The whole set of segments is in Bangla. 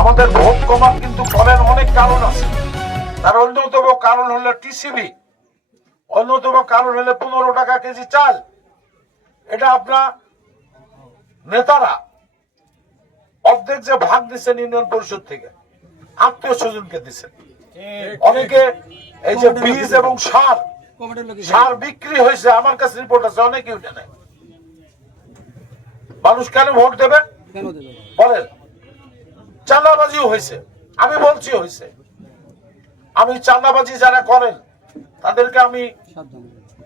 আমাদের ভোট কমার কিন্তু ফলের অনেক কারণ আছে। তার অন্যতম কারণ হলো টিসিবি, অন্যতম কারণ হলো 15 টাকা কেজি চাল। এটা আপনার নেতারা অর্ধেক যে ভাগ দিচ্ছেন ইউনিয়ন পরিষদ থেকে আত্মীয় স্বজনকে দিচ্ছেন। অনেকে এই যে বীজ এবং সার বিক্রি হয়েছে, আমার কাছে রিপোর্ট আছে, অনেকে উঠে নেয়। মানুষ কেন ভোট দেবে বলেন? চাঁদাবাজিও হয়েছে, আমি বলছি হয়েছে। আমি চাঁদাবাজি যারা করেন তাদেরকে আমি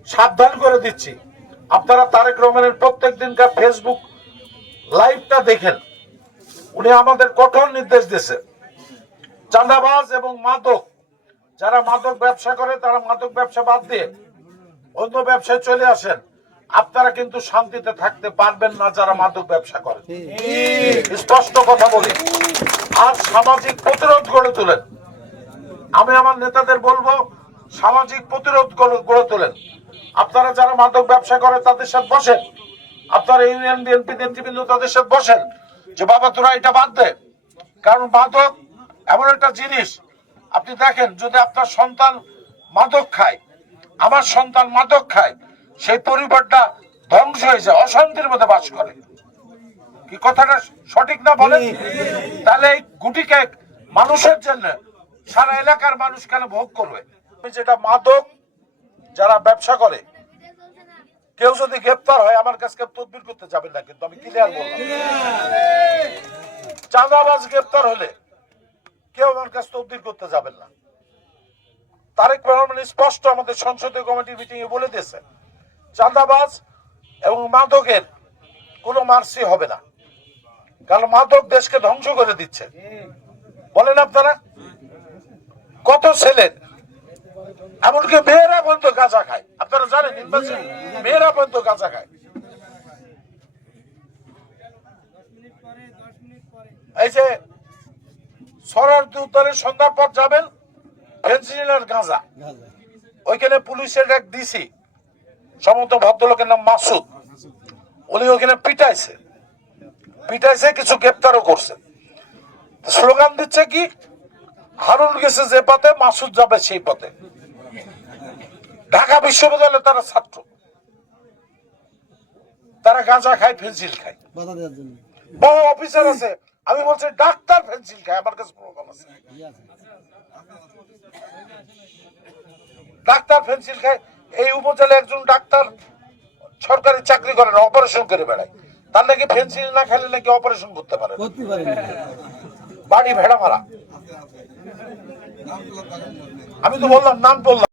সাবধান করে দিচ্ছি। আপনারা তারেক রহমানের প্রত্যেক দিনকার ফেসবুক লাইভটা দেখেন, উনি আমাদের কঠোর নির্দেশ দিয়েছে। চাঁদাবাজ এবং মাদক, যারা মাদক ব্যবসা করে তারা মাদক ব্যবসা বাদ দিয়ে অন্য ব্যবসায় চলে আসেন। আপনারা কিন্তু শান্তিতে থাকতে পারবেন না যারা মাদক ব্যবসা করে, স্পষ্ট কথা বলি। আর সামাজিক প্রতিরোধ গড়ে তোলেন। আমি আমার নেতাদের বলবো, সামাজিক প্রতিরোধ গড়ে তোলেন। আপনারা যারা মাদক ব্যবসা করে তাদের সাথে বসেন, আপনারা ইউনিয়ন বিএনপি নেতৃবৃন্দ তাদের সাথে বসেন যে বাবা তোরা এটা বাদ দে। কারণ মাদক এমন একটা জিনিস, আপনি দেখেন যদি আপনার সন্তান মাদক খায়, আমার সন্তান মাদক খায়, সেই পরিবারটা ধ্বংস হয়ে যায়, অশান্তির মধ্যে বাস করে। কি কথাটা সঠিক না বলেন? তাহলে এই গুটিকে মানুষের জন্য সারা এলাকার মানুষ কেন ভোগ করবে? যেটা মাদক যারা ব্যবসা করে, কেউ যদি গ্রেপ্তার হয় আমার কাছে তদবির করতে যাবেন না, কিন্তু আমি ক্লিয়ার বললাম। চাঁদাবাজ গ্রেপ্তার হলে কেউ আমার কাছে তদবির করতে যাবেন না। তারেক রহমান স্পষ্ট আমাদের সংসদীয় কমিটির মিটিং এ বলে দিয়েছে, চাঁদাবাজ এবং মাদকের কোনো মার্সি হবে না। কারণ মাদক দেশকে ধ্বংস করে দিচ্ছে। বলেন আপনারা, কত ছেলের, এমনকি মেয়েরা পর্যন্ত গাঁজা খায়। আপনারা জানেন মেয়েরা পর্যন্ত গাঁজা খায়। এই যে সরার উত্তরের সন্ধ্যার পর যাবেন ফেন্সিডিলের গাঁজা, ওইখানে পুলিশের এক ডিসি সম্ভবত ভদ্রলোকের নাম মাসুদ, উনি ওইখানে পিটাইছে, কিছু গ্রেপ্তারও করছে। স্লোগান দিচ্ছে কি, হারুন গেছে যে পথে মাসুদ যাবে সেই পথে। ঢাকা বিশ্ববিদ্যালয়ে তারা ছাত্র, তারা গাঁজা খায়, ফেন্সিল খায়। বহু অফিসার আছে, আমি বলছি ডাক্তার ফেন্সিল খায়, আমার কাছে প্রমাণ আছে। ডাক্তার ফেন্সিল খায়। এই উপজেলায় একজন ডাক্তার সরকারি চাকরি করে না, অপারেশন করে বেড়ায়। তার নাকি ফেন্সিল না খেলে নাকি অপারেশন করতে পারে, বাড়ি ভেড়া মারা। আমি তো বললাম, নাম বললাম।